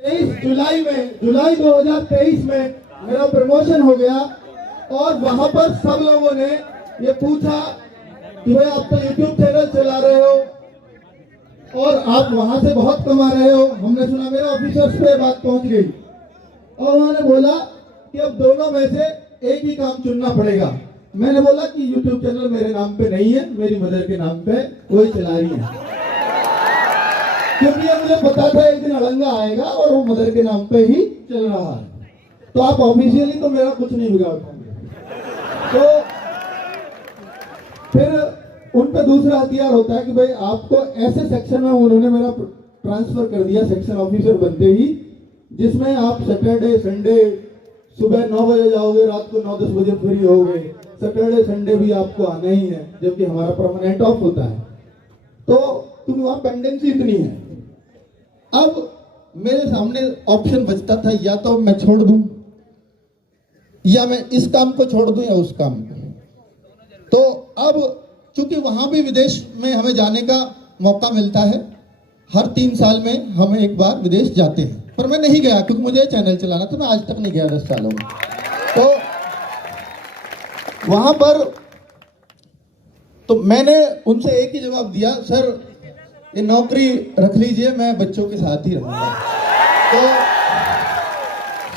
जुलाई 2023 में मेरा प्रमोशन हो गया और वहां पर सब लोगों ने ये पूछा कि भाई आप तो यूट्यूब चैनल चला रहे हो और आप वहां से बहुत कमा रहे हो। हमने सुना, मेरे ऑफिसर्स पे बात पहुंच गई और उन्होंने बोला कि अब दोनों में से एक ही काम चुनना पड़ेगा। मैंने बोला कि यूट्यूब चैनल मेरे नाम पे नहीं है, मेरी मदर के नाम पे वही चला रही है, क्योंकि मुझे पता था एक दिन अड़ंगा आएगा और वो मदर के नाम पे ही चल रहा है। तो आप ऑफिशियली तो मेरा कुछ नहीं बिगाड़ पाएंगे। तो फिर उन पे दूसरा हथियार होता है कि भाई आपको ऐसे सेक्शन में उन्होंने मेरा ट्रांसफर कर दिया सेक्शन ऑफिसर बनते ही, जिसमें आप सैटरडे संडे सुबह 9 बजे जाओगे, रात को 9-10 बजे फ्री होगे। सैटरडे संडे भी आपको आना ही है, जबकि हमारा परमानेंट ऑफ होता है। तो क्योंकि वहां पेंडेंसी इतनी है। अब मेरे सामने ऑप्शन बचता था, या तो मैं छोड़ दूं, या मैं इस काम को छोड़ दूं, या उस काम को। तो अब चूंकि वहां भी विदेश में हमें जाने का मौका मिलता है, हर 3 साल में हम एक बार विदेश जाते हैं, पर मैं नहीं गया क्योंकि मुझे चैनल चलाना था। मैं आज तक नहीं गया 10 सालों में। तो वहां पर तो मैंने उनसे एक ही जवाब दिया, सर ये नौकरी रख लीजिए, मैं बच्चों के साथ ही रहूंगा। तो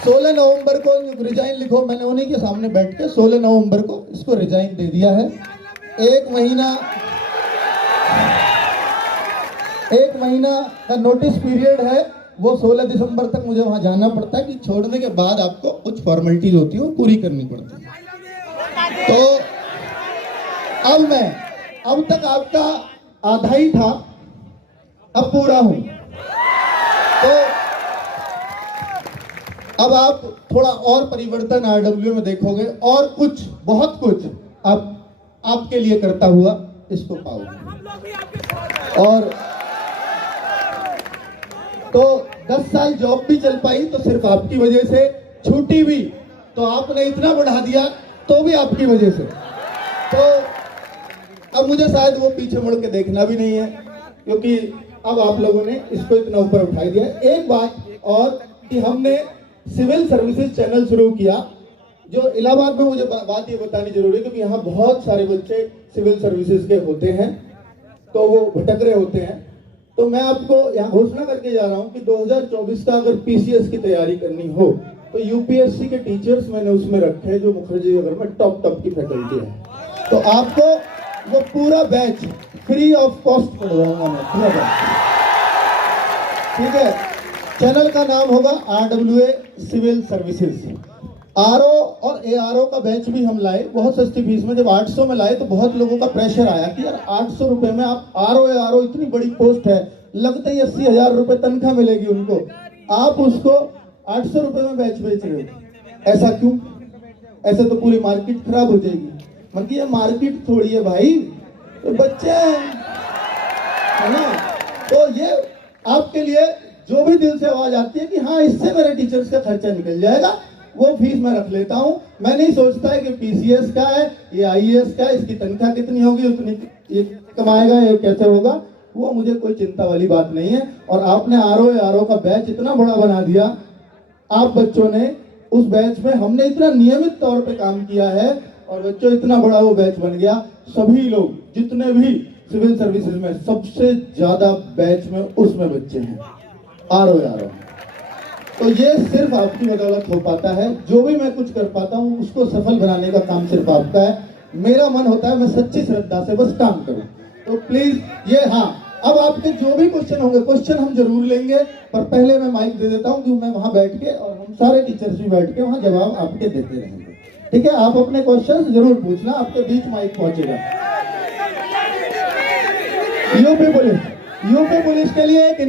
16 नवंबर को रिजाइन लिखो। मैंने उन्हीं के सामने बैठ के 16 नवंबर को इसको रिजाइन दे दिया है। एक महीना का नोटिस पीरियड है, वो 16 दिसंबर तक मुझे वहां जाना पड़ता है कि छोड़ने के बाद आपको कुछ फॉर्मेलिटीज होती है वो पूरी करनी पड़ती है। तो अब तक आपका आधा ही था, अब पूरा हूं। तो अब आप थोड़ा और परिवर्तन आरडब्ल्यू में देखोगे और कुछ, बहुत कुछ अब आपके लिए करता हुआ इसको पाओगे। और तो 10 साल जॉब भी चल पाई तो सिर्फ आपकी वजह से, छूटी भी तो आपने इतना बढ़ा दिया तो भी आपकी वजह से। तो अब मुझे शायद वो पीछे मुड़ के देखना भी नहीं है, क्योंकि अब आप लोगों ने इसको इतना ऊपर उठा दिया। एक बात और कि हमने सिविल सर्विसेज चैनल शुरू किया, जो इलाहाबाद में, मुझे बात ये बतानी जरूरी है क्योंकि यहाँ बहुत सारे बच्चे सिविल सर्विसेज के होते हैं, तो वो भटक रहे होते हैं। तो मैं आपको यहाँ घोषणा करके जा रहा हूँ कि 2024 का अगर पीसीएस की तैयारी करनी हो तो यूपीएससी के टीचर्स मैंने उसमें रखे हैं, जो मुखर्जी नगर में टॉप की फैकल्टी है। तो आपको वो पूरा बैच फ्री ऑफ कॉस्ट पढ़वाऊंगा मैं, पूरा बैच। ठीक है। चैनल का नाम होगा RWA सिविल सर्विसेज। आरओ और एआरओ का बैच भी हम लाए बहुत सस्ती फीस में। जब 800 में लाए तो बहुत लोगों का प्रेशर आया कि यार 800 रुपए में आप आरओ एआरओ, इतनी बड़ी पोस्ट है, लगते ही 80,000 रुपए तनख्वाह मिलेगी उनको, आप उसको 800 रुपए में बैच बेच रहे हो। ऐसा क्यों? ऐसे तो पूरी मार्केट खराब हो जाएगी। मतलब ये मार्केट थोड़ी है भाई, ये बच्चे हैं, है ना। तो ये आपके लिए जो भी दिल से आवाज आती है कि हाँ इससे मेरे टीचर्स का खर्चा निकल जाएगा, वो फीस मैं रख लेता हूँ। मैं नहीं सोचता है कि पीसीएस का है, ये आईएएस का है, इसकी तनख्वाह कितनी होगी, उतनी ये कमाएगा, ये कैसे होगा, वो मुझे कोई चिंता वाली बात नहीं है। और आपने आरओ का बैच इतना बड़ा बना दिया, आप बच्चों ने उस बैच में, हमने इतना नियमित तौर पे काम किया है और बच्चों इतना बड़ा वो बैच बन गया। सभी लोग जितने भी सिविल सर्विसेज में सबसे ज्यादा बैच में उसमें बच्चे हैं आरओ। तो ये सिर्फ आपकी बदौलत हो पाता है। जो भी मैं कुछ कर पाता हूँ उसको सफल बनाने का काम सिर्फ आपका है। मेरा मन होता है मैं सच्ची श्रद्धा से बस काम करूँ। तो प्लीज ये, हाँ अब आपके जो भी क्वेश्चन होंगे, क्वेश्चन हम जरूर लेंगे, पर पहले मैं माइक दे देता हूँ कि मैं वहां बैठ के और हम सारे टीचर्स भी बैठ के वहां जवाब आपके देते रहेंगे। ठीक है, आप अपने क्वेश्चन जरूर पूछना, आपके बीच माइक पहुंचेगा। यूपी पुलिस के लिए एक